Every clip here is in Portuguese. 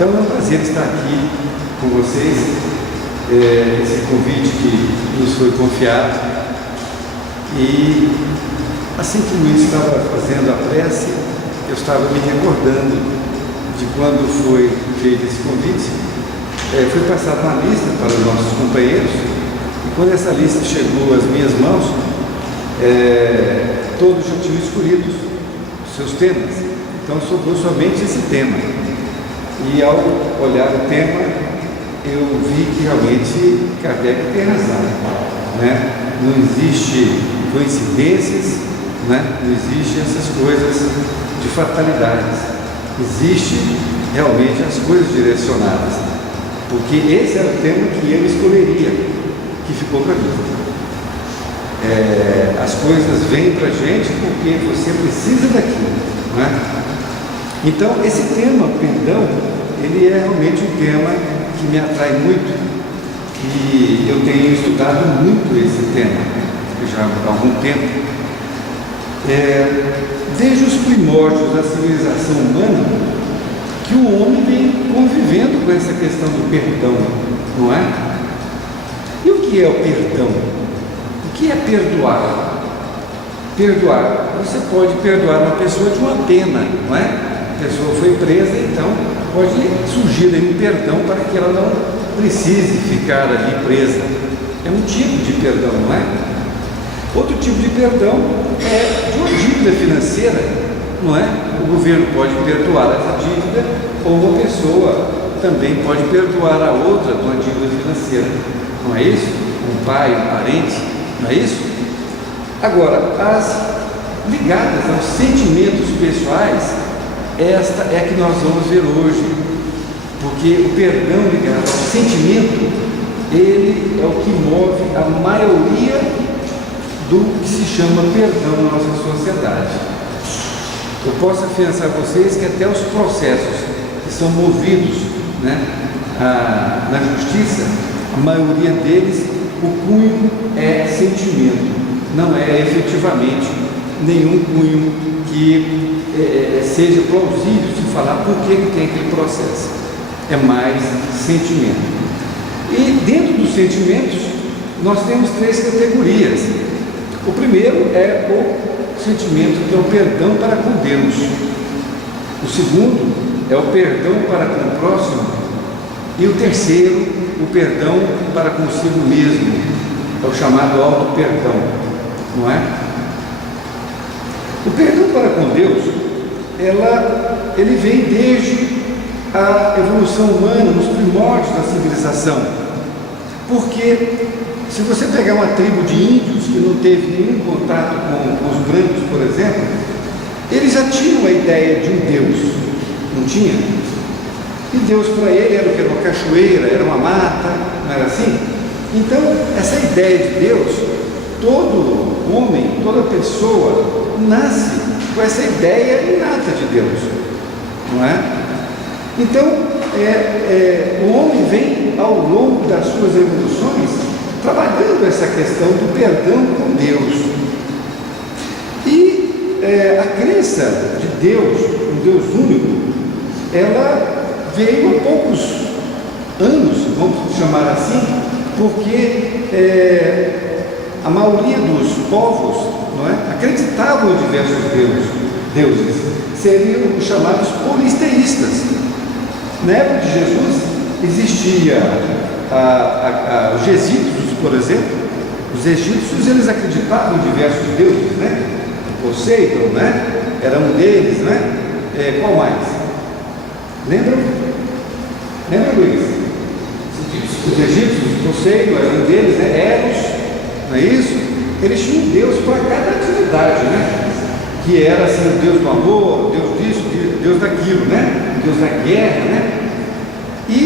Então é um prazer estar aqui com vocês, esse convite que nos foi confiado. E assim que o Luiz estava fazendo a prece, eu estava me recordando de quando foi feito esse convite. Foi passada uma lista para os nossos companheiros, e quando essa lista chegou às minhas mãos, todos já tinham escolhido os seus temas, então sobrou somente esse tema. E ao olhar o tema, eu vi que realmente Kardec tem razão, né? Não existe coincidências, né? Não existe essas coisas de fatalidades. Existe realmente as coisas direcionadas, porque esse era o tema que eu escolheria, que ficou para mim. As coisas vêm para a gente porque você precisa daquilo, né? Então, esse tema, perdão, ele é realmente um tema que me atrai muito, e eu tenho estudado muito esse tema, já há algum tempo. Desde os primórdios da civilização humana, que o homem vem convivendo com essa questão do perdão, não é? E o que é o perdão? O que é perdoar? Perdoar, você pode perdoar uma pessoa de uma pena, não é? A pessoa foi presa, então pode surgir aí um perdão para que ela não precise ficar ali presa. É um tipo de perdão, não é? Outro tipo de perdão é de uma dívida financeira, não é? O governo pode perdoar essa dívida, ou uma pessoa também pode perdoar a outra de uma dívida financeira, não é isso? Um pai, um parente, não é isso? Agora, as ligadas aos sentimentos pessoais, esta é a que nós vamos ver hoje, porque o perdão ligado ao sentimento, ele é o que move a maioria do que se chama perdão na nossa sociedade. Eu posso afiançar a vocês que até os processos que são movidos, né, na justiça, a maioria deles, o cunho é sentimento, não é efetivamente nenhum cunho que seja plausível de falar por que tem aquele processo. É mais sentimento. E dentro dos sentimentos, nós temos três categorias. O primeiro é o sentimento que é o perdão para com Deus. O segundo é o perdão para com o próximo. E o terceiro, o perdão para consigo mesmo. É o chamado auto-perdão, não é? O perdão para com Deus, ele vem desde a evolução humana, nos primórdios da civilização. Porque se você pegar uma tribo de índios que não teve nenhum contato com os brancos, por exemplo, eles já tinham a ideia de um Deus, não tinha? E Deus para ele era o que? Era uma cachoeira, era uma mata, não era assim? Então, essa ideia de Deus, todo homem, toda pessoa nasce com essa ideia inata de Deus, não é? Então, o homem vem ao longo das suas evoluções trabalhando essa questão do perdão com Deus. E a crença de Deus, um Deus único, ela veio há poucos anos, vamos chamar assim, porque a maioria dos povos, não é, acreditavam em diversos deuses, seriam os chamados polisteístas. Na época de Jesus existia os egípcios, por exemplo. Os egípcios, eles acreditavam em diversos deuses, né? Poseidon, né? Era um deles, né? Qual mais? Lembram? Lembra, Luiz? Os egípcios, Poseidon era um deles, né? Eros, não é isso? Eles tinham um Deus para cada atividade, né? Que era assim, o Deus do amor, o Deus disso, o Deus daquilo, né? O Deus da guerra, né? E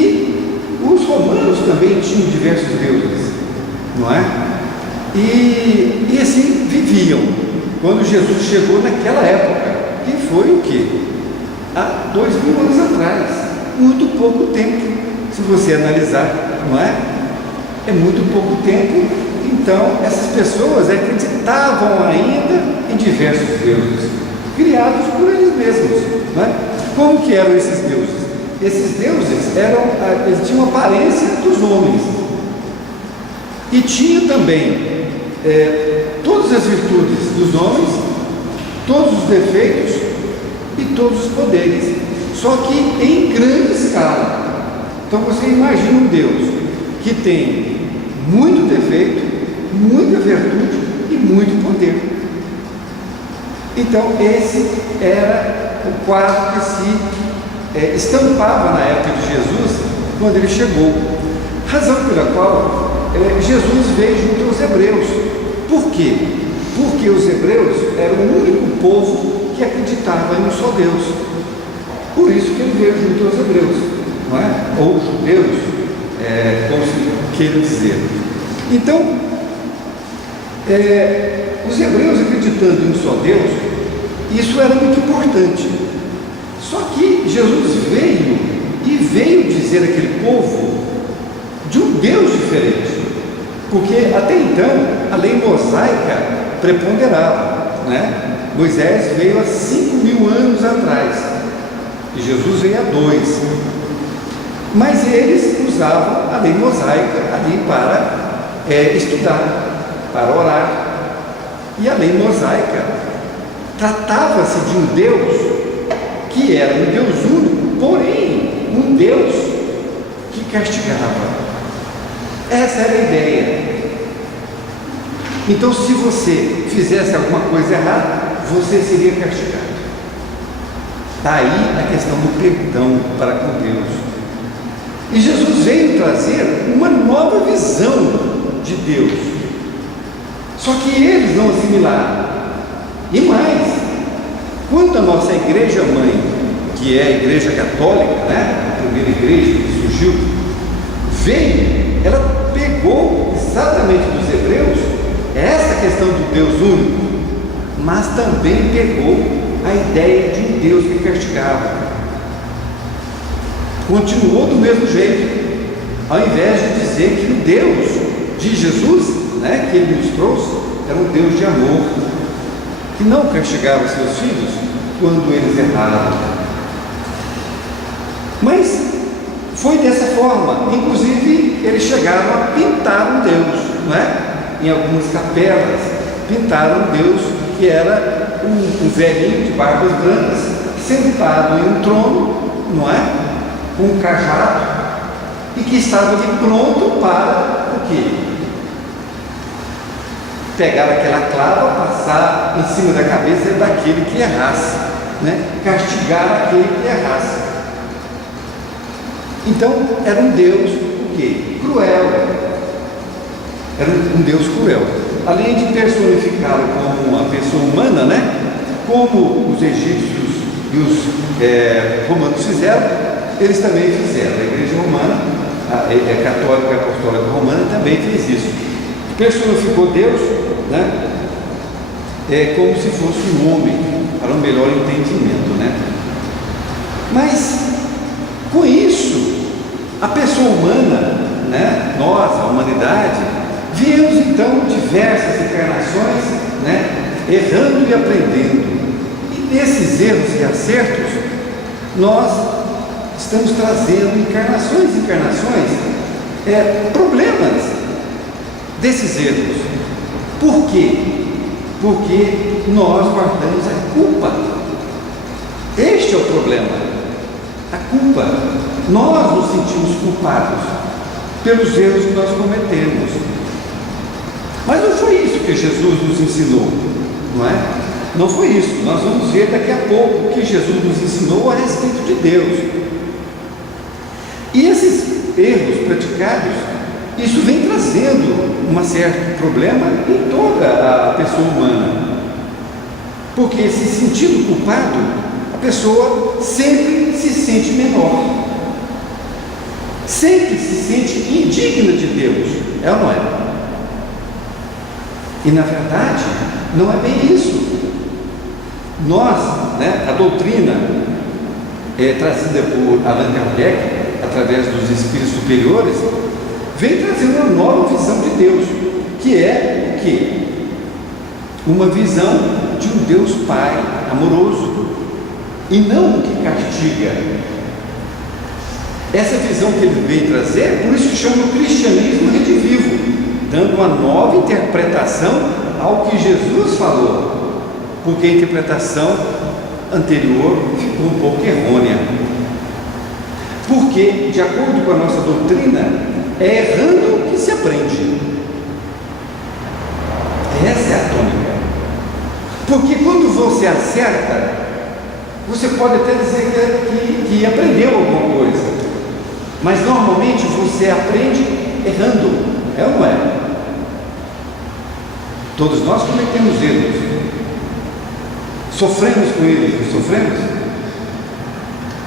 os romanos também tinham diversos deuses, não é? E assim viviam. Quando Jesus chegou naquela época, que foi o quê? Há 2000 anos atrás, muito pouco tempo, se você analisar, não é? É muito pouco tempo. Então, essas pessoas acreditavam ainda em diversos deuses, criados por eles mesmos, não é? Como que eram esses deuses? esses deuses eles tinham a aparência dos homens e tinham também todas as virtudes dos homens, todos os defeitos e todos os poderes, só que em grande escala. Então você imagina um Deus que tem muito defeito, muita virtude e muito poder. Então esse era o quadro que se estampava na época de Jesus, quando ele chegou. Razão pela qual Jesus veio junto aos hebreus. Por quê? Porque os hebreus eram o único povo que acreditava em um só Deus. Por isso que ele veio junto aos hebreus, não é? Ou judeus, como se queira dizer. Então, os hebreus acreditando em um só Deus, isso era muito importante. Só que Jesus veio dizer àquele povo de um Deus diferente, porque até então a lei mosaica preponderava, né? Moisés veio há 5.000 anos atrás e Jesus veio há 2, mas eles usavam a lei mosaica ali para estudar, para orar. E a lei mosaica tratava-se de um Deus que era um Deus único, porém um Deus que castigava. Essa era a ideia. Então, se você fizesse alguma coisa errada, você seria castigado. Daí a questão do perdão para com Deus. E Jesus veio trazer uma nova visão de Deus. Só que eles não assimilaram. E mais, quando a nossa igreja mãe, que é a igreja católica, né, a primeira igreja que surgiu, veio, ela pegou exatamente dos hebreus essa questão do Deus único, mas também pegou a ideia de um Deus que castigava. Continuou do mesmo jeito, ao invés de dizer que o Deus de Jesus, né, que ele nos trouxe, era um Deus de amor, que não castigava seus filhos quando eles erraram. Mas foi dessa forma. Inclusive eles chegaram a pintar um Deus, não é? Em algumas capelas pintaram um Deus que era um velhinho de barbas brancas sentado em um trono, não é? Com um cajado, e que estava ali pronto para o quê? Pegar aquela clava, passar em cima da cabeça daquele que errasse, né? Castigar aquele que errasse. Então era um Deus o quê? Cruel. Era um Deus cruel. Além de personificá-lo como uma pessoa humana, né? Como os egípcios e os romanos fizeram, eles também fizeram. A igreja romana, a católica e apostólica romana também fez isso. Personificou Deus, né? Como se fosse um homem, para um melhor entendimento, né? Mas com isso, a pessoa humana, né? Nós, a humanidade, viemos então diversas encarnações, né? Errando e aprendendo. E nesses erros e acertos, nós estamos trazendo encarnações, problemas desses erros. Por quê? Porque nós guardamos a culpa. Este é o problema. A culpa. Nós nos sentimos culpados pelos erros que nós cometemos. Mas não foi isso que Jesus nos ensinou, não é? Não foi isso. Nós vamos ver daqui a pouco o que Jesus nos ensinou a respeito de Deus. E esses erros praticados, isso vem trazendo um certo problema em toda a pessoa humana. Porque se sentindo culpado, a pessoa sempre se sente menor. Sempre se sente indigna de Deus. É ou não é? E na verdade, não é bem isso. Nós, né, a doutrina trazida por Allan Kardec, através dos espíritos superiores, vem trazendo uma nova visão de Deus, que é o quê? Uma visão de um Deus Pai amoroso, e não um que castiga. Essa visão que ele veio trazer, por isso chama o cristianismo redivivo, dando uma nova interpretação ao que Jesus falou, porque a interpretação anterior ficou um pouco errônea. Porque, de acordo com a nossa doutrina, é errando que se aprende. Essa é a tônica. Porque quando você acerta, você pode até dizer que aprendeu alguma coisa, mas normalmente você aprende errando, é ou não é? Todos nós cometemos erros, sofremos com eles, não sofremos?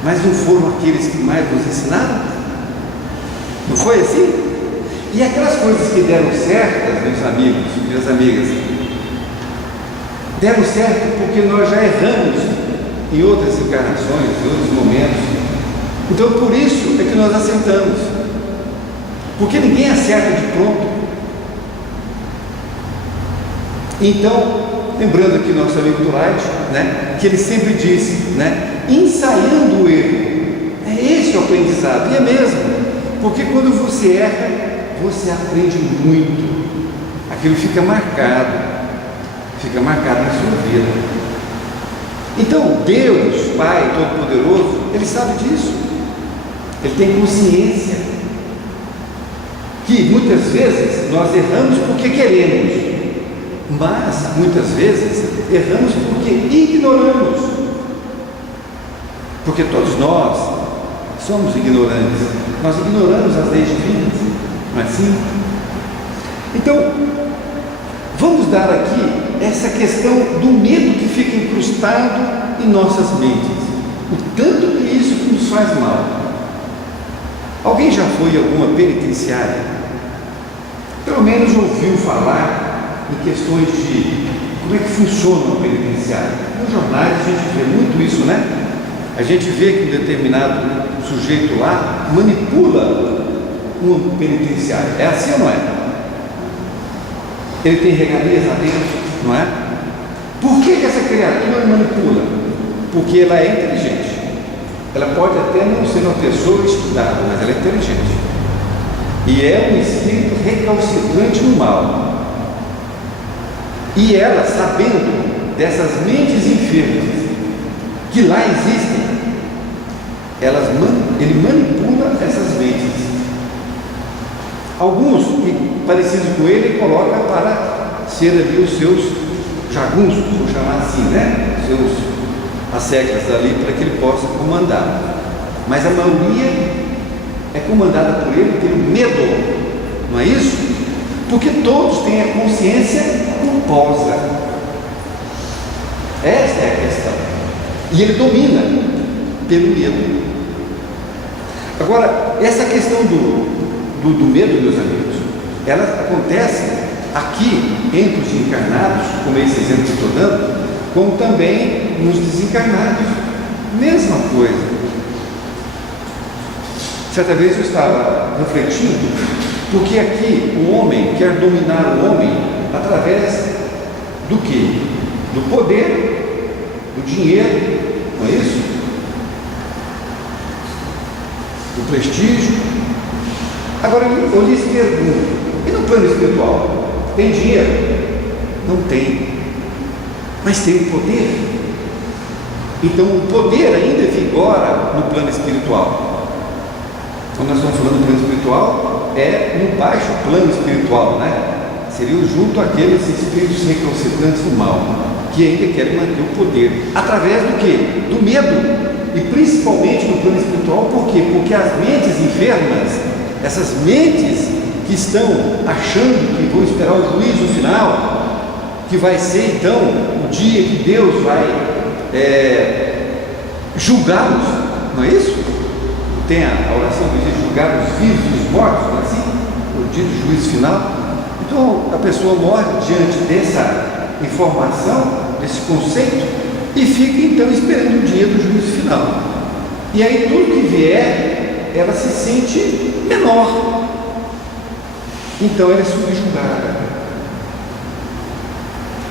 Mas não foram aqueles que mais nos ensinaram? Não foi assim? E aquelas coisas que deram certas, meus amigos, minhas amigas, deram certo porque nós já erramos em outras encarnações, em outros momentos. Então por isso é que nós acertamos, porque ninguém acerta de pronto. Então, lembrando aqui nosso amigo Turati, né, que ele sempre diz, né, ensaiando o erro, é esse o aprendizado, e é mesmo, porque quando você erra, você aprende muito, aquilo fica marcado na sua vida. Então Deus, Pai Todo-Poderoso, Ele sabe disso, Ele tem consciência que muitas vezes nós erramos porque queremos, mas muitas vezes erramos porque ignoramos, porque todos nós somos ignorantes, nós ignoramos as leis divinas, não é assim? Então, vamos dar aqui essa questão do medo que fica incrustado em nossas mentes, o tanto que isso nos faz mal. Alguém já foi em alguma penitenciária? Pelo menos ouviu falar em questões de como é que funciona uma penitenciária. Nos jornais a gente vê muito isso, né? A gente vê que um determinado sujeito lá manipula um penitenciário. É assim ou não é? Ele tem regalias lá dentro, não é? Por que essa criatura manipula? Porque ela é inteligente. Ela pode até não ser uma pessoa estudada, mas ela é inteligente. E é um espírito recalcitrante no mal. E ela, sabendo dessas mentes enfermas que lá existem, ele manipula essas mentes. Alguns, parecidos com ele coloca para ser ali os seus jagunços, vou chamar assim, né? As sectas ali, para que ele possa comandar. Mas a maioria é comandada por ele pelo medo, não é isso? Porque todos têm a consciência culposa. Esta é a questão. E ele domina pelo medo. Agora, essa questão do medo, meus amigos, ela acontece aqui entre os encarnados, como esse exemplo que eu estou dando, como também nos desencarnados. Mesma coisa. Certa vez eu estava refletindo, porque aqui o homem quer dominar o homem através do quê? Do poder, do dinheiro, não é isso? Do prestígio. Agora eu lhes pergunto, e no plano espiritual? Tem dinheiro? Não tem. Mas tem o poder. Então o poder ainda vigora no plano espiritual. Quando nós estamos falando do plano espiritual, é no baixo plano espiritual, né? Seria junto àqueles espíritos recalcitrantes do mal, que ainda querem manter o poder. Através do quê? Do medo. E principalmente no plano espiritual, por quê? Porque as mentes enfermas, essas mentes que estão achando que vão esperar o juízo final, que vai ser então o dia que Deus vai julgá-los, não é isso? Tem a oração que diz julgar os vivos e os mortos, não é assim? O dia do juízo final. Então a pessoa morre diante dessa informação, desse conceito, e fica então esperando o dia do juízo final. E aí tudo que vier, ela se sente menor. Então ela é subjugada.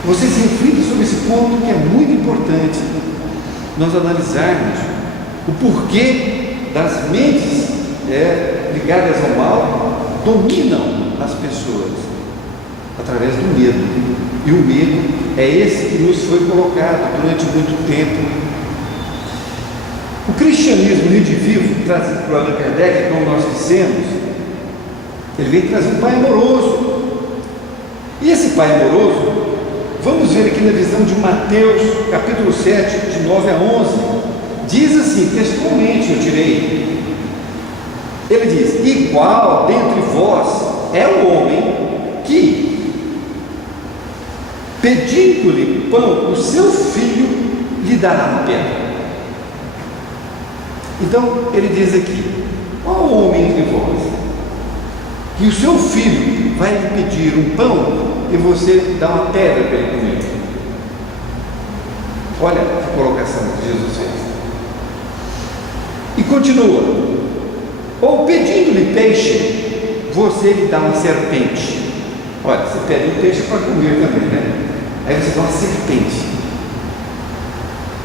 Vocês reflitem sobre esse ponto, que é muito importante nós analisarmos o porquê das mentes ligadas ao mal dominam as pessoas através do medo. E o medo é esse que nos foi colocado durante muito tempo. O cristianismo redivivo, trazido por Allan Kardec, como nós dissemos, ele vem trazer um pai amoroso. E esse pai amoroso, vamos ver aqui na visão de Mateus, capítulo 7, de 9 a 11, diz assim, textualmente eu tirei, ele diz: igual dentre vós é o homem que, pedindo-lhe pão, o seu filho lhe dará uma pedra. Então ele diz aqui: qual o homem entre vós que o seu filho vai lhe pedir um pão e você dá uma pedra para ele comer? Olha a colocação que Jesus fez. E continua: ou pedindo-lhe peixe, você lhe dá uma serpente. Olha, você pede um peixe para comer também, né? Aí você dá uma serpente.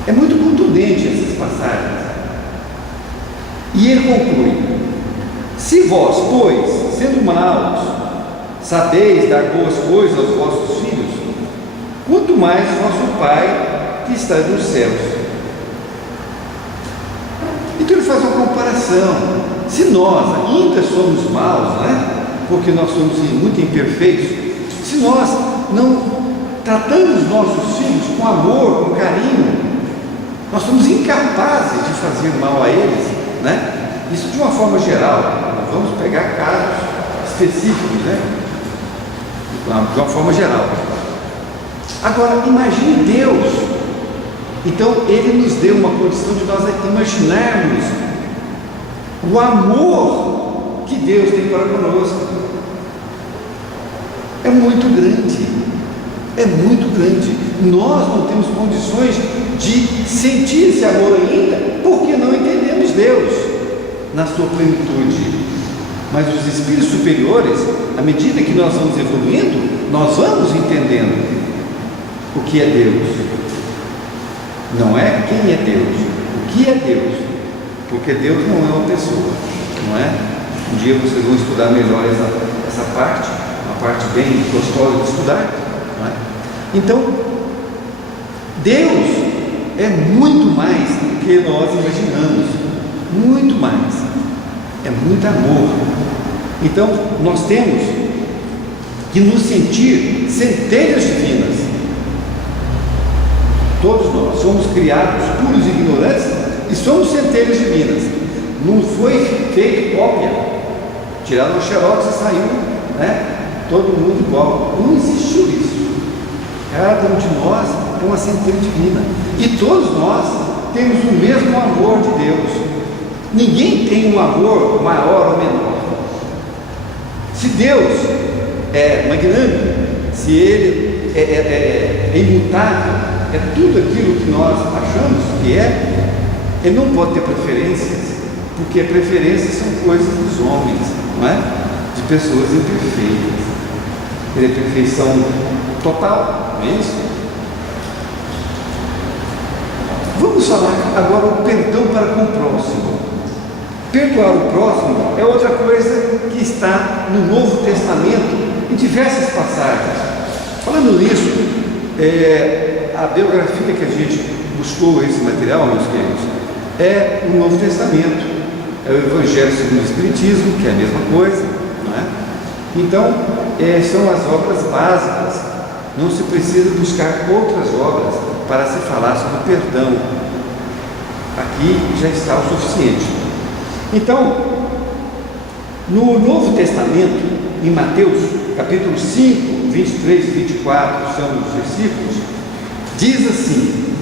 É muito contundente essas passagens. E ele conclui: se vós, pois, sendo maus, sabeis dar boas coisas aos vossos filhos, quanto mais vosso Pai que está nos céus. Então ele faz uma comparação. Se nós ainda somos maus, né? Porque nós somos muito imperfeitos, se nós não tratamos nossos filhos com amor, com carinho, nós somos incapazes de fazer mal a eles, né? Isso de uma forma geral, não vamos pegar casos específicos, né? De uma forma geral. Agora, imagine Deus. Então, Ele nos deu uma condição de nós imaginarmos o amor que Deus tem para conosco. É muito grande, é muito grande. Nós não temos condições de sentir esse amor ainda, porque não entendemos Deus na sua plenitude. Mas os espíritos superiores, à medida que nós vamos evoluindo, nós vamos entendendo o que é Deus. Não é quem é Deus, o que é Deus, porque Deus não é uma pessoa, não é? Um dia vocês vão estudar melhor essa parte, uma parte bem gostosa de estudar, não é? Então, Deus é muito mais do que nós imaginamos, muito mais, é muito amor. Então, nós temos que nos sentir centelhas divinas. Todos nós somos criados puros e ignorantes e somos centelhas divinas. Não foi feito cópia, tiraram o xerox e saiu, né? Todo mundo igual. Não existiu isso. Cada um de nós é uma centelha divina e todos nós temos o mesmo amor de Deus. Ninguém tem um amor maior ou menor. Se Deus é magnânimo, se Ele é imutável, é tudo aquilo que nós achamos que é, Ele não pode ter preferências, porque preferências são coisas dos homens, não é? De pessoas imperfeitas. Ele é perfeição total, não é isso? Vamos falar agora o perdão para com o próximo. Perdoar o próximo é outra coisa que está no Novo Testamento, em diversas passagens. Falando nisso, a biografia que a gente buscou esse material, meus queridos, é o Novo Testamento, é o Evangelho segundo o Espiritismo, que é a mesma coisa, não é? Então, são as obras básicas, não se precisa buscar outras obras para se falar sobre perdão, aqui já está o suficiente. Então, no Novo Testamento, em Mateus, capítulo 5, 23 e 24, são os versículos, diz assim: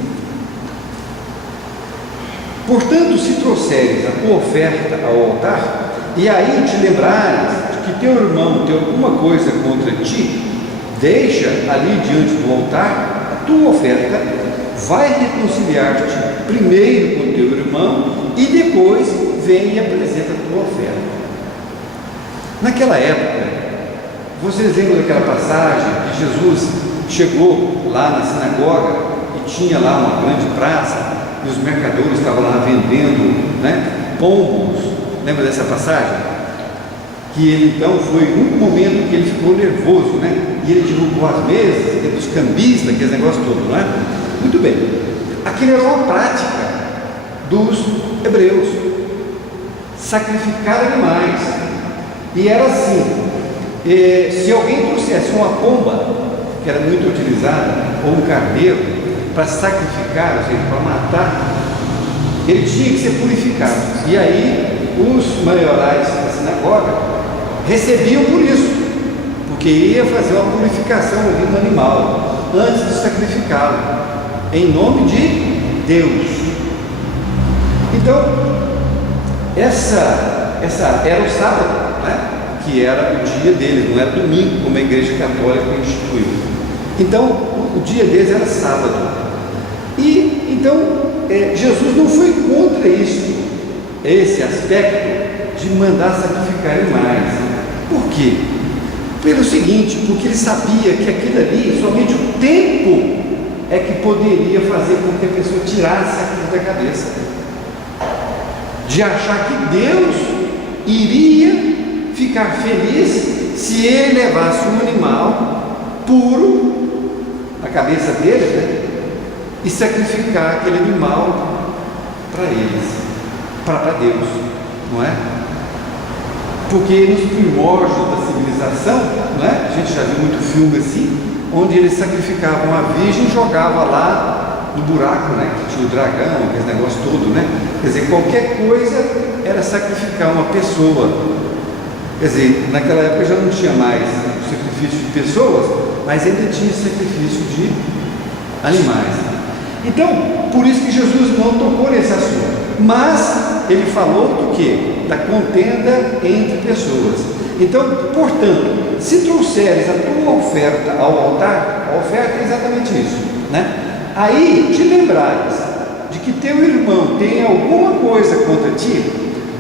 portanto, se trouxeres a tua oferta ao altar, e aí te lembrares de que teu irmão tem alguma coisa contra ti, deixa ali diante do altar a tua oferta, vai reconciliar-te primeiro com teu irmão, e depois vem e apresenta a tua oferta. Naquela época, vocês lembram daquela passagem que Jesus chegou lá na sinagoga e tinha lá uma grande praça e os mercadores estavam lá vendendo, né, pombos lembra dessa passagem? Que ele então foi um momento que ele ficou nervoso, né? E ele derrubou as mesas, teve os cambistas, aqueles negócios todos, não é? Muito bem. Aquilo era uma prática dos hebreus, sacrificar animais. E era assim: se alguém trouxesse uma pomba, que era muito utilizada, ou um carneiro, para sacrificar, ou seja, para matar, ele tinha que ser purificado. E aí os maiorais da sinagoga recebiam por isso, porque ia fazer uma purificação ali no animal antes de sacrificá-lo, em nome de Deus. Então, essa era o sábado, né? Que era o dia deles, não era domingo, como a Igreja Católica instituiu. Então, o dia deles era sábado. E então, Jesus não foi contra isso, esse aspecto de mandar sacrificar animais. Por quê? Pelo seguinte, porque ele sabia que aquilo ali, somente o tempo é que poderia fazer com que a pessoa tirasse aquilo da cabeça, de achar que Deus iria ficar feliz se ele levasse um animal puro na cabeça dele, né? E sacrificar aquele animal para eles, para Deus, não é? Porque nos primórdios da civilização, não é? A gente já viu muito filme assim, onde eles sacrificavam a virgem e jogavam lá no buraco, né? Que tinha o dragão, aquele negócio todo, né? Quer dizer, qualquer coisa era sacrificar uma pessoa. Quer dizer, naquela época já não tinha mais o sacrifício de pessoas, mas ainda tinha sacrifício de animais. Então, por isso que Jesus não tocou nesse assunto. Mas ele falou do quê? Da contenda entre pessoas. Então, portanto, se trouxeres a tua oferta ao altar, a oferta é exatamente isso, né? Aí te lembrares de que teu irmão tem alguma coisa contra ti,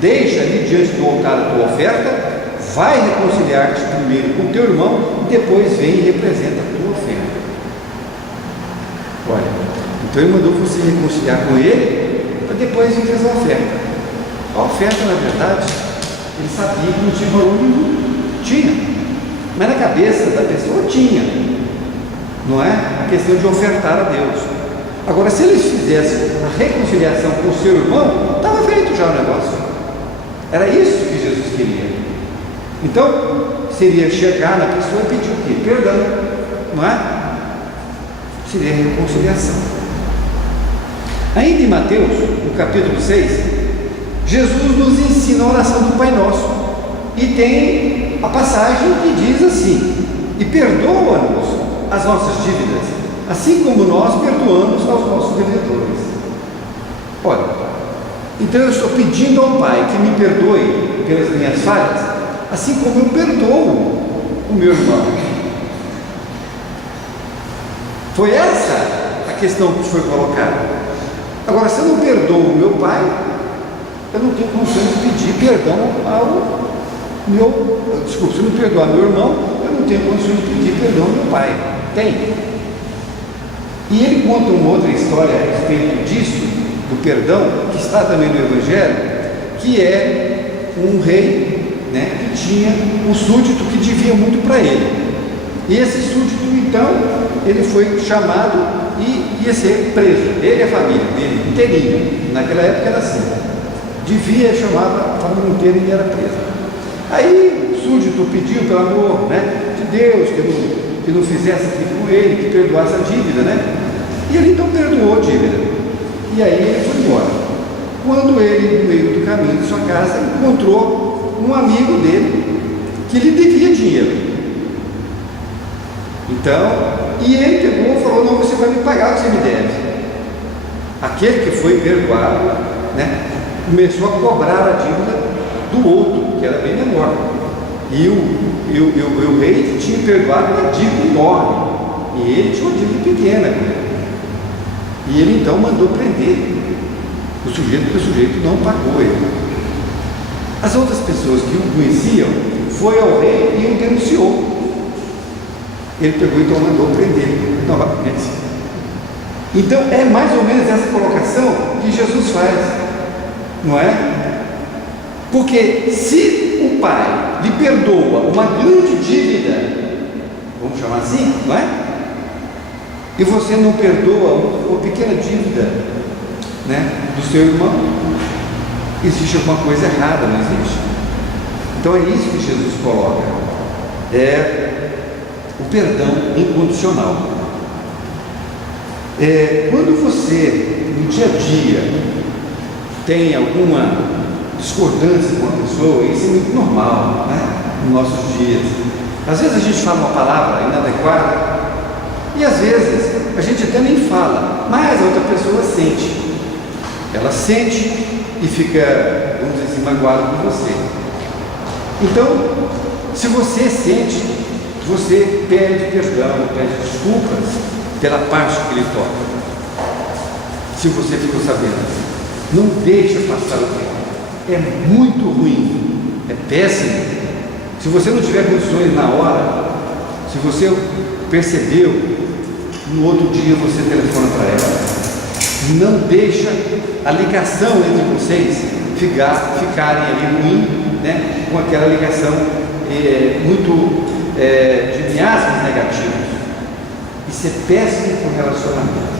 deixa ali diante do altar a tua oferta, vai reconciliar-te primeiro com teu irmão e depois vem e representa a tua oferta. Olha, então ele mandou você reconciliar com ele para depois vir fazer a oferta. A oferta, na verdade, ele sabia que não tinha valor nenhum. Tinha, mas na cabeça da pessoa tinha, não é? A questão de ofertar a Deus. Agora, se eles fizessem a reconciliação com o seu irmão, estava feito já o negócio. Era isso que Jesus queria. Então, seria chegar na pessoa e pedir o quê? Perdão, não é? Seria reconciliação. Ainda em Mateus, no capítulo 6, Jesus nos ensina a oração do Pai Nosso. E tem a passagem que diz assim: e perdoa-nos as nossas dívidas, assim como nós perdoamos aos nossos devedores. Olha, então eu estou pedindo ao Pai que me perdoe pelas minhas falhas, assim como eu perdoo o meu irmão. Foi essa a questão que foi colocada. Agora, se eu não perdoo o meu pai, eu não tenho condições de pedir perdão ao meu... Desculpa, se eu não perdoar meu irmão, eu não tenho condições de pedir perdão ao meu pai. Tem. E ele conta uma outra história a respeito disso, do perdão, que está também no Evangelho, que é um rei, né, que tinha um súdito que devia muito para ele. E esse súdito, então, ele foi chamado e ia ser preso, ele e a família dele, inteirinho. Naquela época era assim, devia, chamava a família inteira e ele era preso. Aí o súdito pediu, pelo amor, né, de Deus, que não fizesse aquilo com ele, que perdoasse a dívida, né? E ele então perdoou a dívida. E aí ele foi embora. Quando ele, no meio do caminho de sua casa, encontrou um amigo dele que lhe devia dinheiro. Então, e ele pegou e falou: não, você vai me pagar o que você me deve. Aquele que foi perdoado, né, começou a cobrar a dívida do outro, que era bem menor. E o rei tinha perdoado uma dívida enorme, e ele tinha uma dívida pequena com ele. E ele então mandou prender o sujeito, porque o sujeito não pagou ele. As outras pessoas que o conheciam foi ao rei e o denunciou. Ele pegou e então mandou prender novamente. Então é mais ou menos essa colocação que Jesus faz, não é? Porque se o pai lhe perdoa uma grande dívida, vamos chamar assim, não é? E você não perdoa uma pequena dívida, né, do seu irmão, existe alguma coisa errada, não existe? Então é isso que Jesus coloca, é o perdão incondicional. Quando você, no dia a dia, tem alguma discordância com uma pessoa, isso é muito normal, né, nos nossos dias. Às vezes a gente fala uma palavra inadequada, e às vezes a gente até nem fala, mas a outra pessoa sente. Ela sente e fica, vamos dizer assim, magoada com você. Então, se você sente, você pede perdão, pede desculpas pela parte que lhe toca. Se você ficou sabendo, não deixa passar o tempo. É muito ruim, é péssimo. Se você não tiver condições na hora, se você percebeu, no outro dia você telefona para ela. Não deixa a ligação entre vocês ficarem ali ruim, né, com aquela ligação de miasmas negativos. Isso é péssimo para o relacionamento.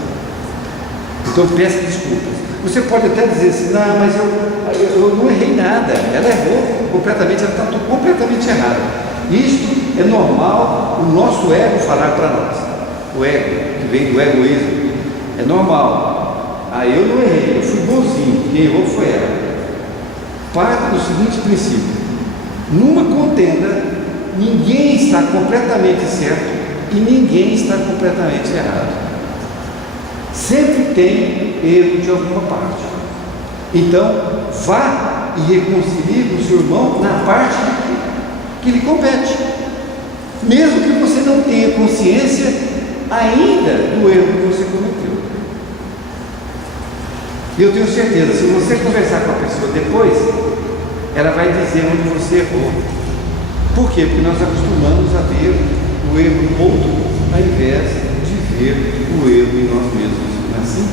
Então peça desculpas. Você pode até dizer assim, não, mas eu não errei nada, ela errou completamente, ela está completamente errada. Isto é normal o nosso ego falar para nós. O ego, que vem do egoísmo, é normal. Eu não errei, eu fui bonzinho, quem errou foi ela. Parte do seguinte princípio: numa contenda, ninguém está completamente certo e ninguém está completamente errado. Sempre tem erro de alguma parte. Então, vá e reconcilie com o seu irmão na parte que lhe compete, mesmo que você não tenha consciência ainda do erro que você cometeu. Eu tenho certeza, se você conversar com a pessoa depois, ela vai dizer onde você errou. Por quê? Porque nós acostumamos a ver o erro no outro, ao invés de ver o erro em nós mesmos. Não é assim?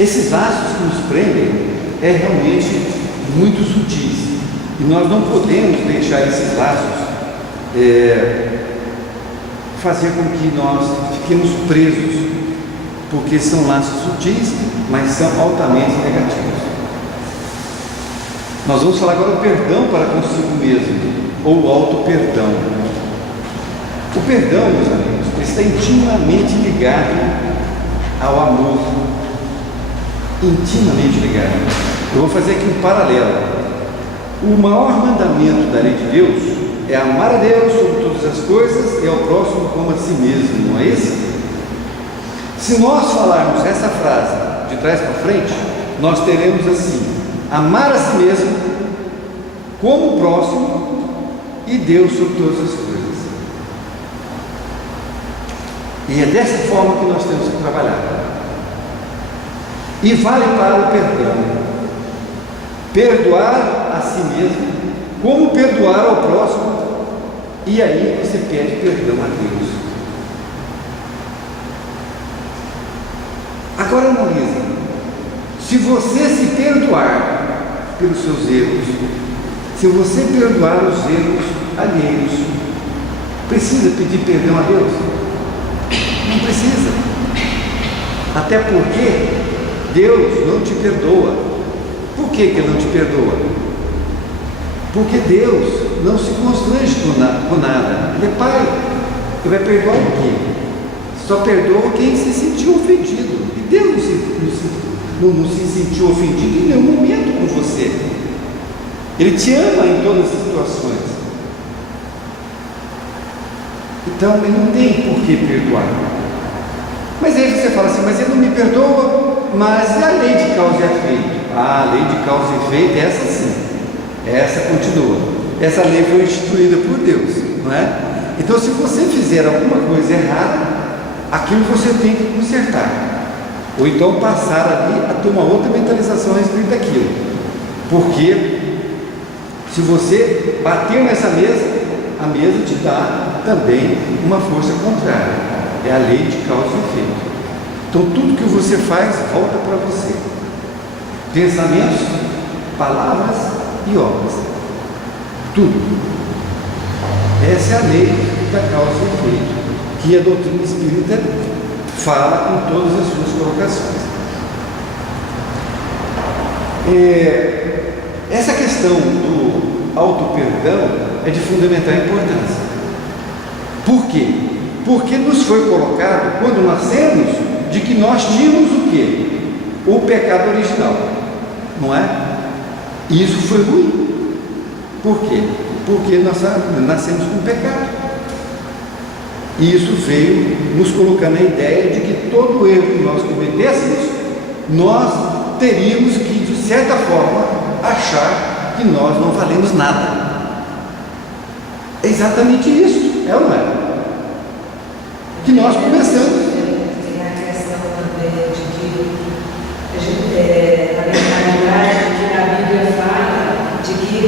Esses laços que nos prendem é realmente muito sutis. E nós não podemos deixar esses laços fazer com que nós fiquemos presos, porque são laços sutis, mas são altamente negativos. Nós vamos falar agora do perdão para consigo mesmo, ou o auto-perdão. O perdão, meus amigos, está intimamente ligado ao amor. Intimamente ligado. Eu vou fazer aqui um paralelo. O maior mandamento da lei de Deus é amar a Deus sobre todas as coisas e ao próximo como a si mesmo, não é esse? Se nós falarmos essa frase de trás para frente, nós teremos assim: amar a si mesmo, como o próximo e Deus sobre todas as coisas. E é dessa forma que nós temos que trabalhar. E vale para o perdão. Perdoar a si mesmo, como perdoar ao próximo, e aí você pede perdão a Deus. Agora analisa, se você se perdoar pelos seus erros, se você perdoar os erros alheios, precisa pedir perdão a Deus? Não precisa. Até porque Deus não te perdoa. Por que Ele não te perdoa? Porque Deus não se constrange com nada. Ele é Pai. Ele vai perdoar o quê? Só perdoa quem se sentiu ofendido. E Deus não se sentiu ofendido em nenhum momento com você. Ele te ama em todas as situações. Então Ele não tem por que perdoar. Mas aí você fala assim, mas Ele não me perdoa, mas e a lei de causa e efeito? A lei de causa e efeito, essa sim, essa continua. Essa lei foi instituída por Deus, não é? Então, se você fizer alguma coisa errada, aquilo você tem que consertar, ou então passar ali a ter uma outra mentalização a respeito daquilo, porque se você bater nessa mesa, a mesa te dá também uma força contrária, é a lei de causa e efeito. Então tudo que você faz volta para você. pensamentos, palavras e obras. Tudo. Essa é a lei da causa e efeito, que a doutrina espírita fala em todas as suas colocações. Essa questão do auto-perdão é de fundamental importância. Por quê? Porque nos foi colocado, quando nascemos, de que nós tínhamos o quê? O pecado original, não é? E isso foi ruim. Por quê? Porque nós nascemos com pecado. E isso veio nos colocando a ideia de que todo erro que nós cometêssemos, nós teríamos que, de certa forma, achar que nós não valemos nada. É exatamente isso, é ou não é? Que nós começamos. Tem a questão também de que a gente, a mentalidade que a Bíblia fala de que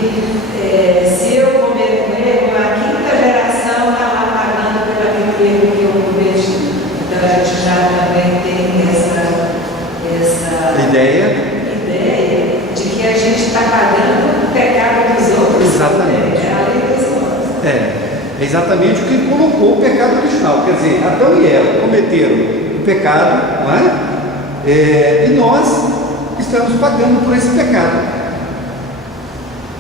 se eu cometo um erro, a quinta geração está lá pagando pelo aquele erro que eu cometi. Então a gente já também tem essa ideia de que a gente está pagando o pecado dos outros. Exatamente. É a lei dos outros. É exatamente o que colocou o pecado original. Quer dizer, Adão e Eva cometeram o pecado, não é? E nós estamos pagando por esse pecado.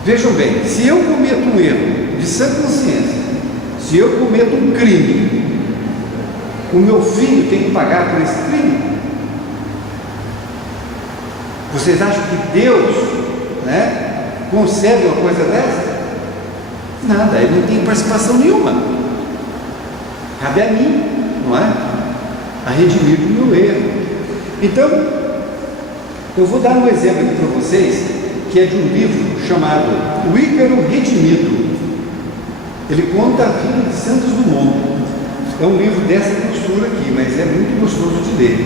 Vejam bem, se eu cometo um erro de sã consciência, se eu cometo um crime, o meu filho tem que pagar por esse crime? Vocês acham que Deus, né, concebe uma coisa dessa? Nada, ele não tem participação nenhuma. Cabe a mim, não é? A redimir do meu erro. Então, eu vou dar um exemplo aqui para vocês, que é de um livro chamado O Ícaro Redimido. Ele conta a vida de Santos Dumont. É um livro dessa grossura aqui, mas é muito gostoso de ler.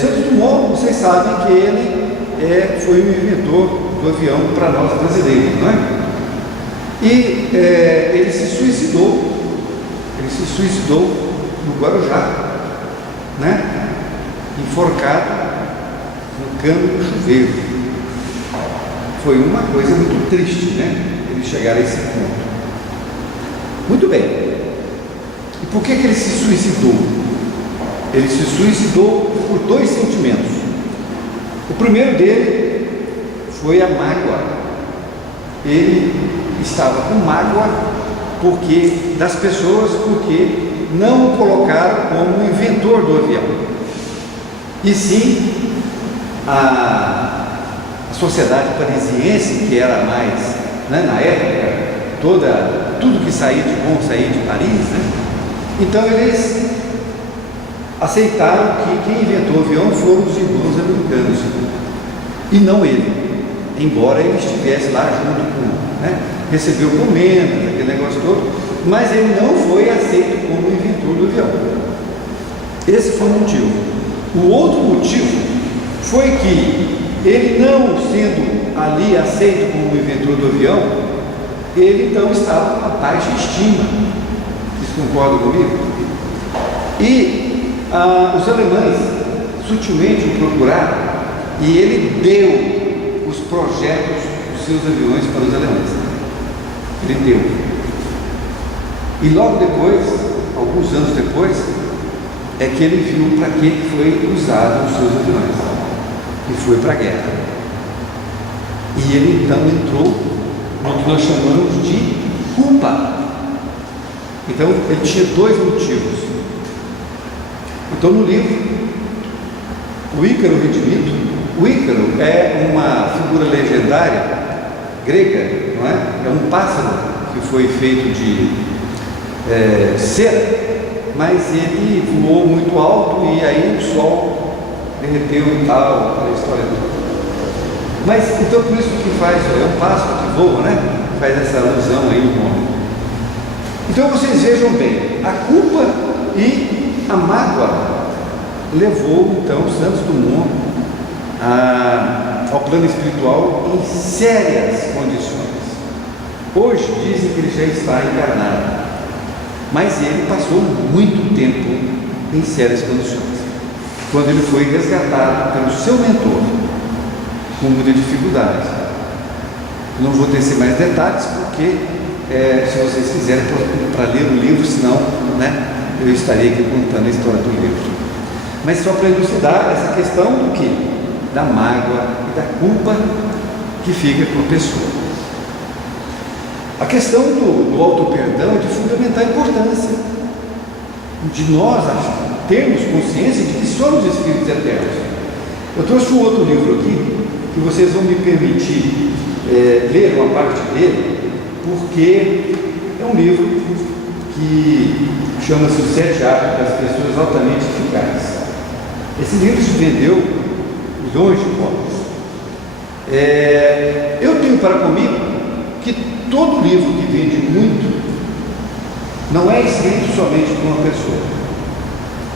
Santos Dumont, vocês sabem que ele foi o inventor do avião para nós brasileiros, não é? E ele se suicidou no Guarujá, né? Enforcado no cano do chuveiro. Foi uma coisa muito triste, né? Ele chegar a esse ponto. Muito bem. E por que ele se suicidou? Ele se suicidou por dois sentimentos. O primeiro dele foi a mágoa. Ele estava com mágoa das pessoas, porque não o colocaram como inventor do avião, e sim a sociedade parisiense, que era mais, né, na época, tudo que saía de bom saía de Paris, né? Então eles aceitaram que quem inventou o avião foram os irmãos americanos, e não ele, embora ele estivesse lá junto com, né, recebeu comendas, aquele negócio todo, mas ele não foi aceito como inventor do avião. Esse foi o motivo. O outro motivo foi que ele, não sendo ali aceito como inventor do avião, ele então estava com uma baixa estima. Vocês concordam comigo? E os alemães sutilmente o procuraram, e ele deu os projetos dos seus aviões para os alemães. Ele deu. E logo depois, alguns anos depois, é que ele viu para que foi usado os seus aviões, e foi para a guerra. E ele então entrou no que nós chamamos de culpa. Então ele tinha dois motivos. Então no livro O Ícaro Redimido, o Ícaro é uma figura legendária grega, não é? É um pássaro que foi feito de cera, mas ele voou muito alto e aí o sol derreteu e tal, aquela história toda. Mas então por isso que faz, é um pássaro que voa, né? Faz essa alusão aí no nome. Então vocês vejam bem, a culpa e a mágoa levou então Santos Dumont ao plano espiritual em sérias condições. Hoje dizem que ele já está encarnado, mas ele passou muito tempo em sérias condições. quando ele foi resgatado pelo seu mentor, com muita dificuldade. Não vou tecer mais detalhes, porque se vocês quiserem para ler o livro, senão, né, eu estaria aqui contando a história do livro. Mas só para elucidar essa questão do quê? Da mágoa e da culpa que fica com a pessoa. A questão do auto-perdão é de fundamental importância, de nós termos consciência de que somos espíritos eternos. Eu trouxe um outro livro aqui, que vocês vão me permitir ler uma parte dele, porque é um livro que chama-se Os 7 Hábitos das Pessoas Altamente Eficazes. Esse livro se vendeu milhões de cópias. Eu tenho para comigo que todo livro que vende muito não é escrito somente por uma pessoa.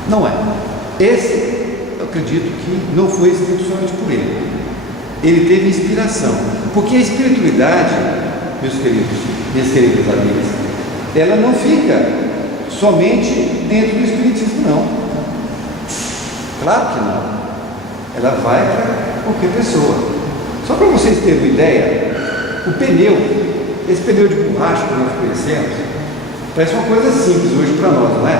Não é. Esse, eu acredito que não foi escrito somente por ele. Ele teve inspiração. Porque a espiritualidade, meus queridos, minhas queridas amigas, ela não fica somente dentro do espiritismo, não. Claro que não. Ela vai para qualquer pessoa. Só para vocês terem uma ideia, o pneu, esse pneu de borracha que nós conhecemos, parece uma coisa simples hoje para nós, não é?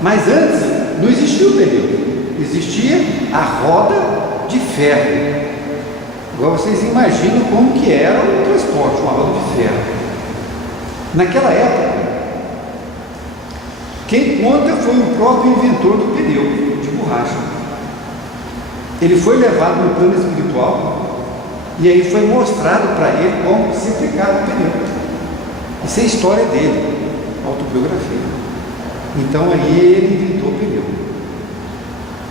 Mas antes não existia o pneu, existia a roda de ferro. Agora vocês imaginam como que era o transporte, uma roda de ferro. Naquela época, quem conta foi o próprio inventor do pneu de borracha. Ele foi levado no plano espiritual e aí foi mostrado para ele como se aplicava o pneu. Isso é a história dele, autobiografia. Então aí ele inventou o pneu.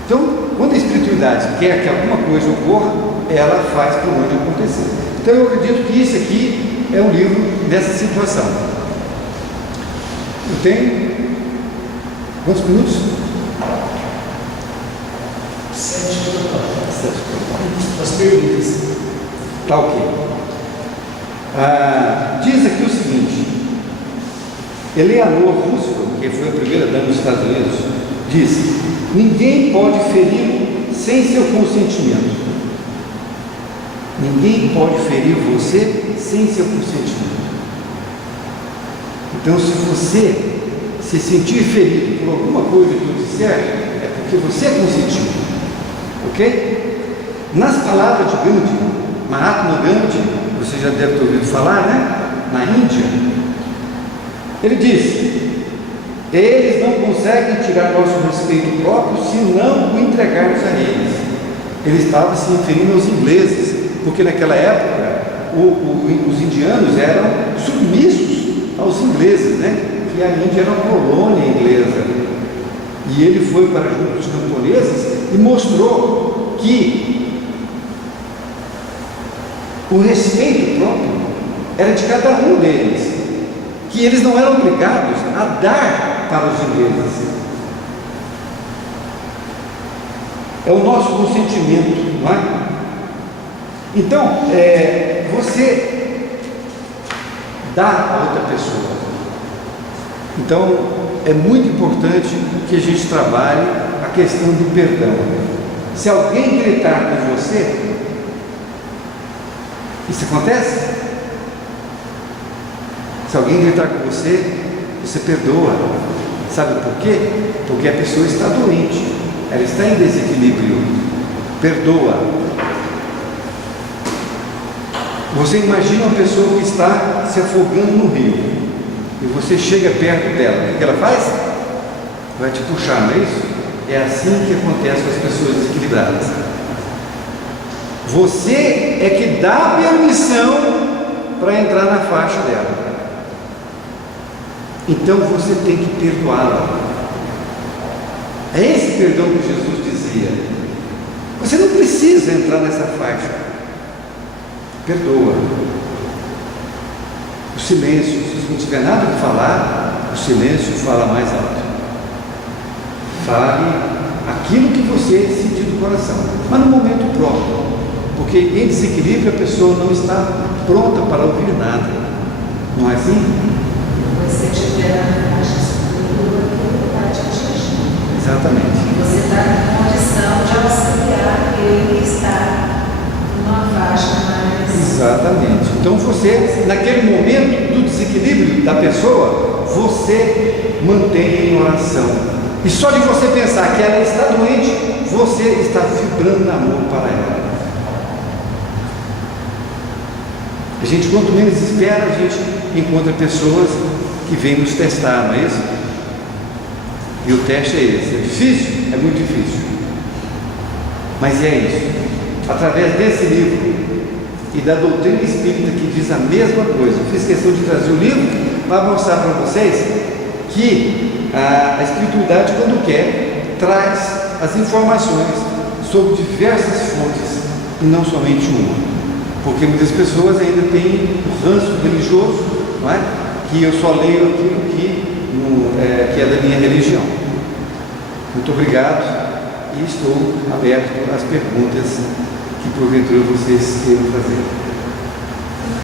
Então, quando a espiritualidade quer que alguma coisa ocorra, ela faz por onde acontecer. Então eu acredito que isso aqui é um livro dessa situação. Eu tenho quantos minutos? 7 as perguntas. Tá ok. Diz aqui o seguinte: Eleanor Roosevelt, que foi a primeira dama dos Estados Unidos, disse: ninguém pode feri-lo sem seu consentimento. Ninguém pode ferir você sem seu consentimento. Então, se você se sentir ferido por alguma coisa que eu disser, é porque você consentiu. Ok? Nas palavras de Gandhi, Mahatma Gandhi, você já deve ter ouvido falar, né? Na Índia, ele disse: eles não conseguem tirar nosso respeito próprio se não o entregarmos a eles. Ele estava se referindo aos ingleses, porque naquela época os indianos eram submissos aos ingleses, né? Que a Índia era uma colônia inglesa. E ele foi para junto dos camponeses e mostrou que o respeito próprio era de cada um deles, que eles não eram obrigados a dar para os ingleses. É o nosso consentimento, não é? Então, você dá a outra pessoa. Então, é muito importante que a gente trabalhe a questão do perdão. Se alguém gritar com você, isso acontece? Se alguém gritar com você, você perdoa. Sabe por quê? Porque a pessoa está doente, ela está em desequilíbrio. Perdoa. Você imagina uma pessoa que está se afogando no rio e você chega perto dela, o que ela faz? Vai te puxar, não é isso? É assim que acontece com as pessoas desequilibradas. Você é que dá permissão para entrar na faixa dela. Então você tem que perdoá-la. É esse perdão que Jesus dizia. Você não precisa entrar nessa faixa. Perdoa. O silêncio, se não tiver nada para falar, o silêncio fala mais alto. Fale aquilo que você sentir do coração, mas no momento próprio, porque em desequilíbrio a pessoa não está pronta para ouvir nada. Não é assim? Você tiver na faixa escura, vai te atingir. Exatamente. E você está em condição de auxiliar ele que está numa faixa mais. Exatamente. Então você, naquele momento do desequilíbrio da pessoa, você mantém em oração. E só de você pensar que ela está doente, você está vibrando em amor para ela. A gente, quanto menos espera, a gente encontra pessoas que vêm nos testar, não é isso? E o teste é esse. É difícil? É muito difícil. Mas é isso. Através desse livro e da doutrina espírita, que diz a mesma coisa, eu fiz questão de trazer o livro para mostrar para vocês que a espiritualidade, quando quer, traz as informações sobre diversas fontes e não somente uma. Porque muitas pessoas ainda têm o ranço religioso, não é? Que eu só leio aquilo que é da minha religião. Muito obrigado e estou aberto às perguntas que porventura vocês queiram fazer.